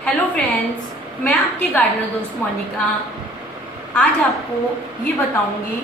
Hello friends, मैं आपकी gardener दोस्त मोनिका आज आपको ये बताऊंगी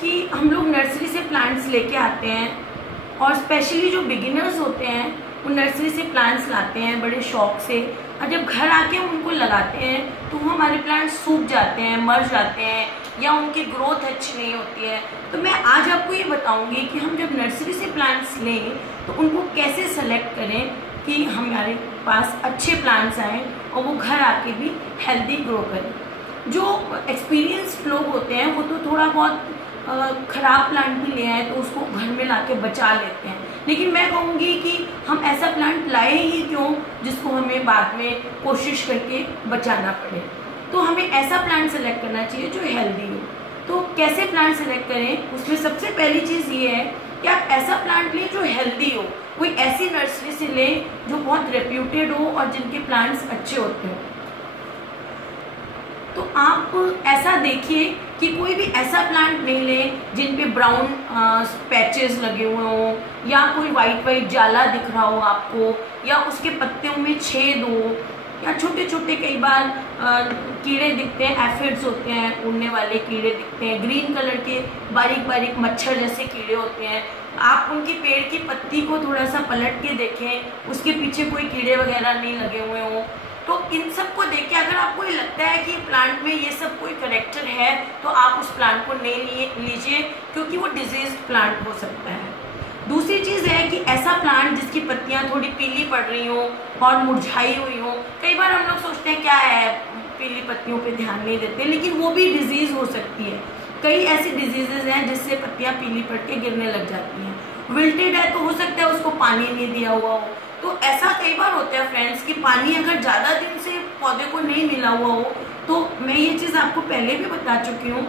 कि हम लोग नर्सरी से प्लांट्स लेके आते हैं और स्पेशली जो बिगिनर्स होते हैं वो नर्सरी से प्लांट्स लाते हैं बड़े शौक से, और जब घर आके उनको लगाते हैं तो वो हमारे प्लांट्स सूख जाते हैं, मर जाते हैं या उनकी ग्रोथ अच्छी नहीं होती है। तो मैं आज आपको ये बताऊंगी कि हम जब नर्सरी से प्लांट्स लें तो उनको कैसे सेलेक्ट करें कि हमारे पास अच्छे प्लांट्स आएँ और वो घर आके भी हेल्दी ग्रो करें। जो एक्सपीरियंस्ड लोग होते हैं वो तो थोड़ा बहुत ख़राब प्लांट भी ले आए तो उसको घर में लाके बचा लेते हैं, लेकिन मैं कहूँगी कि हम ऐसा प्लांट लाए ही क्यों जिसको हमें बाद में कोशिश करके बचाना पड़े। तो हमें ऐसा प्लांट सेलेक्ट करना चाहिए जो हेल्दी हो। तो कैसे प्लांट सेलेक्ट करें, उसमें सबसे पहली चीज़ ये है कि आप ऐसा प्लांट लें जो हेल्दी हो। कोई ऐसी नर्सरी से लें जो बहुत रेप्यूटेड हो और जिनके प्लांट्स अच्छे होते हो। तो आप ऐसा देखिए कि कोई भी ऐसा प्लांट नहीं लें जिन पे ब्राउन पैचेस लगे हुए हों या कोई वाइट जाला दिख रहा हो आपको, या उसके पत्तियों में छेद हो, या छोटे छोटे कई बार कीड़े दिखते हैं, एफिड्स होते हैं, उड़ने वाले कीड़े दिखते हैं, ग्रीन कलर के बारीक बारीक मच्छर जैसे कीड़े होते हैं। आप उनकी पेड़ की पत्ती को थोड़ा सा पलट के देखें, उसके पीछे कोई कीड़े वगैरह नहीं लगे हुए हों। तो इन सब को देख के अगर आपको ये लगता है कि प्लांट में ये सब कोई करेक्टर है तो आप उस प्लांट को नहीं लीजिए, क्योंकि वो डिजीज प्लांट हो सकता है। दूसरी चीज़ है कि ऐसा प्लांट जिसकी पत्तियां थोड़ी पीली पड़ रही हो और मुरझाई हुई हो। कई बार हम लोग सोचते हैं क्या है, पीली पत्तियों पे ध्यान नहीं देते, लेकिन वो भी डिजीज हो सकती है। कई ऐसी डिजीजेज हैं जिससे पत्तियां पीली पड़ के गिरने लग जाती हैं। विल्टेड है तो हो सकता है उसको पानी नहीं दिया हुआ हो। तो ऐसा कई बार होता है फ्रेंड्स कि पानी अगर ज़्यादा दिन से पौधे को नहीं मिला हुआ हो, तो मैं ये चीज़ आपको पहले भी बता चुकी हूँ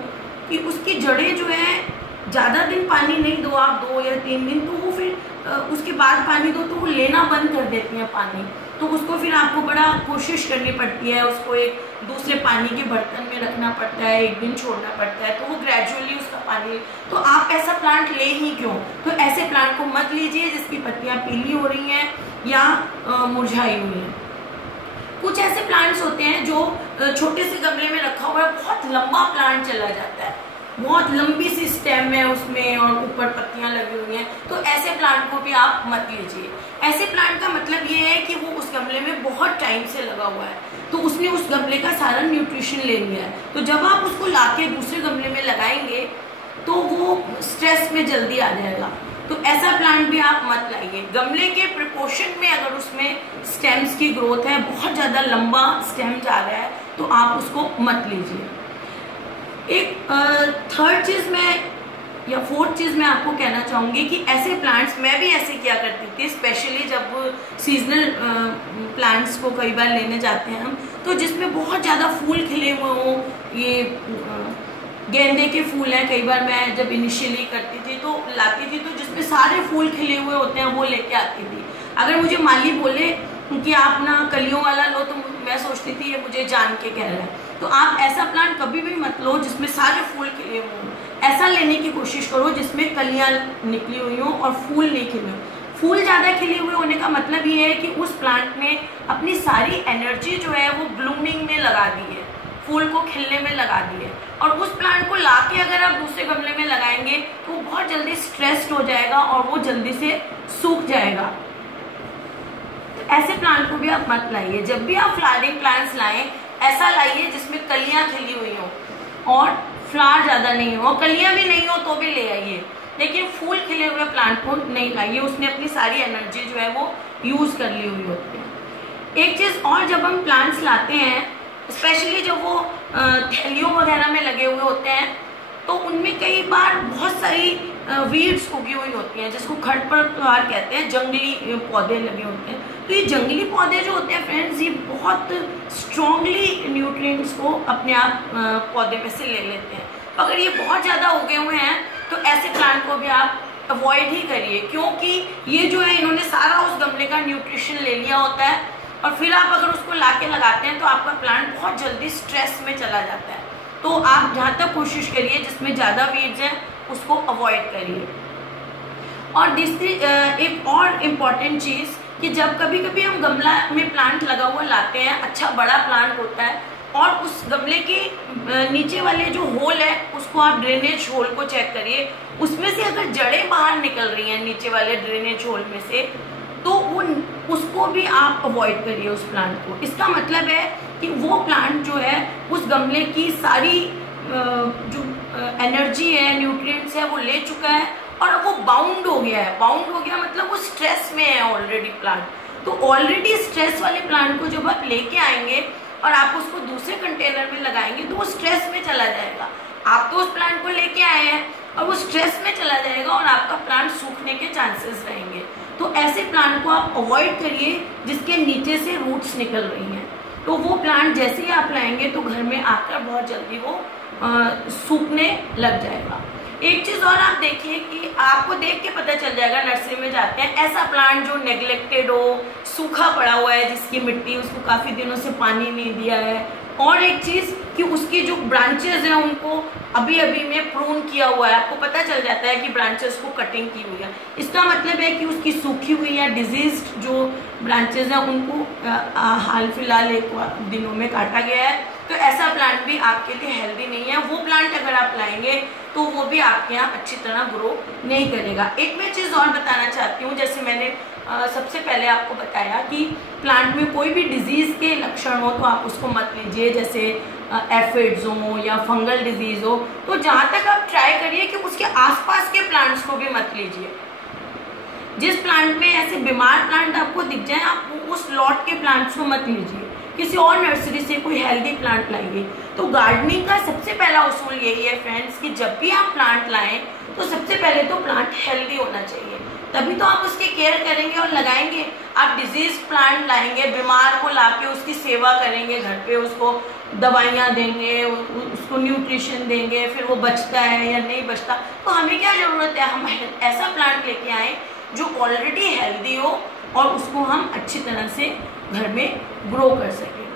कि उसकी जड़ें जो है ज़्यादा दिन पानी नहीं दो आप, 2 या 3 दिन, तो वो फिर उसके बाद पानी दो तो वो लेना बंद कर देती हैं पानी। तो उसको फिर आपको बड़ा कोशिश करनी पड़ती है, उसको एक दूसरे पानी के बर्तन में रखना पड़ता है, एक दिन छोड़ना पड़ता है, तो वो ग्रेजुअली उसका पानी। तो आप ऐसा प्लांट ले ही क्यों? तो ऐसे प्लांट को मत लीजिए जिसकी पत्तियां पीली हो रही हैं या मुरझाई हुई हैं। कुछ ऐसे प्लांट्स होते हैं जो छोटे से गमले में रखा हुआ है, बहुत लंबा प्लांट चला जाता है, बहुत लंबी सी स्टेम है उसमें और ऊपर पत्तियां लगी हुई हैं। तो ऐसे प्लांट को भी आप मत लीजिए। ऐसे प्लांट का मतलब ये है कि वो उस गमले में बहुत टाइम से लगा हुआ है, तो उसने उस गमले का सारा न्यूट्रिशन ले लिया है। तो जब आप उसको लाके दूसरे गमले में लगाएंगे तो वो स्ट्रेस में जल्दी आ जाएगा। तो ऐसा प्लांट भी आप मत लाइए। गमले के प्रिपोर्शन में अगर उसमें स्टेम्स की ग्रोथ है, बहुत ज्यादा लंबा स्टेम जा रहा है, तो आप उसको मत लीजिए। एक थर्ड चीज मैं या फोर्थ चीज मैं आपको कहना चाहूंगी कि ऐसे प्लांट्स, मैं भी ऐसे किया करती थी, स्पेशली जब सीजनल प्लांट्स को कई बार लेने जाते हैं हम, तो जिसमें बहुत ज्यादा फूल खिले हुए हों, ये गेंदे के फूल हैं, कई बार मैं जब इनिशियली करती थी तो लाती थी, तो जिसमें सारे फूल खिले हुए होते हैं वो लेके आती थी। अगर मुझे माली बोले कि आप ना कलियों वाला लो तो मैं सोचती थी ये मुझे जान के कह रहा है। तो आप ऐसा प्लांट कभी भी मत लो जिसमें सारे फूल खिले हुए हों। ऐसा लेने की कोशिश करो जिसमें कलियां निकली हुई हों और फूल नहीं खिले हों। फूल ज़्यादा खिले हुए होने का मतलब ये है कि उस प्लांट ने अपनी सारी एनर्जी जो है वो ब्लूमिंग में लगा दी है, फूल को खिलने में लगा दी है। और उस प्लांट को लाके अगर आप दूसरे गमले में लगाएंगे तो वो बहुत जल्दी स्ट्रेस्ड हो जाएगा और वो जल्दी से सूख जाएगा। तो ऐसे प्लांट को भी आप मत लाइए। जब भी आप फ्लावरिंग प्लांट्स लाएं, ऐसा लाइए जिसमें कलियां खिली हुई हो और फ्लावर ज्यादा नहीं हो, और कलियां भी नहीं हो तो भी ले आइए, लेकिन फूल खिले हुए प्लांट को नहीं लाइए। उसने अपनी सारी एनर्जी जो है वो यूज कर ली हुई होती है। एक चीज और, जब हम प्लांट्स लाते हैं, स्पेशली जब वो थैलियों वगैरह में लगे हुए होते हैं, तो उनमें कई बार बहुत सारी वीड्स उगी हुई होती हैं, जिसको खरपतवार कहते हैं, जंगली पौधे लगे होते हैं। तो ये जंगली पौधे जो होते हैं फ्रेंड्स, ये बहुत स्ट्रॉन्गली न्यूट्रिएंट्स को अपने आप पौधे में से ले लेते हैं। तो अगर ये बहुत ज़्यादा उगे हुए हैं तो ऐसे प्लांट को भी आप अवॉइड ही करिए, क्योंकि ये जो है इन्होंने सारा उस गमले का न्यूट्रिशन ले लिया होता है, और फिर आप अगर उसको लाके लगाते हैं तो आपका प्लांट बहुत जल्दी स्ट्रेस में चला जाता है। तो आप जहाँ तक कोशिश करिए जिसमें ज़्यादा वीड्स हैं उसको अवॉइड करिए। और दूसरी एक और इम्पॉर्टेंट चीज़, कि जब कभी कभी हम गमला में प्लांट लगा हुआ लाते हैं, अच्छा बड़ा प्लांट होता है, और उस गमले के नीचे वाले जो होल है उसको आप ड्रेनेज होल को चेक करिए, उसमें से अगर जड़ें बाहर निकल रही हैं नीचे वाले ड्रेनेज होल में से, तो उसको भी आप अवॉइड करिए उस प्लांट को। इसका मतलब है कि वो प्लांट जो है उस गमले की सारी जो एनर्जी है, न्यूट्रिएंट्स है, वो ले चुका है और अब वो बाउंड हो गया है। बाउंड हो गया मतलब वो स्ट्रेस में है ऑलरेडी प्लांट। तो ऑलरेडी स्ट्रेस वाले प्लांट को जब आप लेके आएंगे और आप उसको दूसरे कंटेनर में लगाएंगे तो वो स्ट्रेस में चला जाएगा। आप तो उस प्लांट को लेके आए हैं और वो स्ट्रेस में चला जाएगा और आपका प्लांट सूखने के चांसेस रहेंगे। तो ऐसे प्लांट को आप अवॉइड करिए जिसके नीचे से रूट्स निकल रही हैं। तो वो प्लांट जैसे ही आप लाएंगे तो घर में आकर बहुत जल्दी वो सूखने लग जाएगा। एक चीज और आप देखिए कि आपको देख के पता चल जाएगा, नर्सरी में जाते हैं, ऐसा प्लांट जो नेग्लेक्टेड हो, सूखा पड़ा हुआ है, जिसकी मिट्टी उसको काफी दिनों से पानी नहीं दिया है, और एक चीज कि उसकी जो ब्रांचेस हैं उनको अभी अभी में प्रून किया हुआ है, आपको पता चल जाता है कि ब्रांचेस को कटिंग की हुई है। इसका मतलब है कि उसकी सूखी हुई या डिजीज्ड जो ब्रांचेस हैं उनको हाल फिलहाल एक दिनों में काटा गया है। तो ऐसा प्लांट भी आपके लिए हेल्दी नहीं है। वो प्लांट अगर आप लाएंगे तो वो भी आपके यहाँ अच्छी तरह ग्रो नहीं करेगा। एक मैं चीज़ और बताना चाहती हूँ, जैसे मैंने सबसे पहले आपको बताया कि प्लांट में कोई भी डिजीज़ के लक्षण हो तो आप उसको मत लीजिए, जैसे एफिड्स हो या फंगल डिजीज़ हो। तो जहाँ तक आप ट्राई करिए कि उसके आसपास के प्लांट्स को भी मत लीजिए। जिस प्लांट में ऐसे बीमार प्लांट आपको दिख जाए आप उस लॉट के प्लांट्स को मत लीजिए, किसी और नर्सरी से कोई हेल्दी प्लांट लाइए। तो गार्डनिंग का सबसे पहला उसूल यही है फ्रेंड्स कि जब भी आप प्लांट लाएं तो सबसे पहले तो प्लांट हेल्दी होना चाहिए, तभी तो आप उसकी केयर करेंगे और लगाएंगे। आप डिजीज प्लांट लाएंगे, बीमार को लाके उसकी सेवा करेंगे, घर पे उसको दवाइयाँ देंगे, उसको न्यूट्रिशन देंगे, फिर वो बचता है या नहीं बचता, तो हमें क्या जरूरत है, हम ऐसा प्लांट लेके आए जो ऑलरेडी हेल्दी हो और उसको हम अच्छी तरह से घर में ग्रो कर सकें।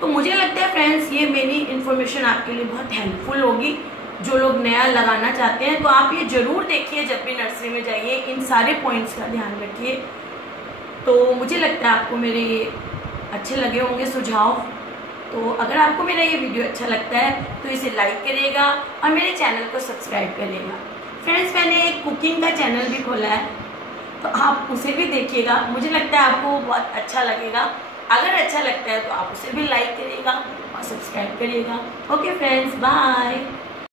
तो मुझे लगता है फ्रेंड्स ये मेरी इन्फॉर्मेशन आपके लिए बहुत हेल्पफुल होगी। जो लोग नया लगाना चाहते हैं तो आप ये जरूर देखिए, जब भी नर्सरी में जाइए इन सारे पॉइंट्स का ध्यान रखिए। तो मुझे लगता है आपको मेरे ये अच्छे लगे होंगे सुझाव। तो अगर आपको मेरा ये वीडियो अच्छा लगता है तो इसे लाइक करिएगा और मेरे चैनल को सब्सक्राइब करिएगा। फ्रेंड्स मैंने एक कुकिंग का चैनल भी खोला है, तो आप उसे भी देखिएगा, मुझे लगता है आपको बहुत अच्छा लगेगा। अगर अच्छा लगता है तो आप उसे भी लाइक करिएगा और सब्सक्राइब करिएगा। Okay friends, bye.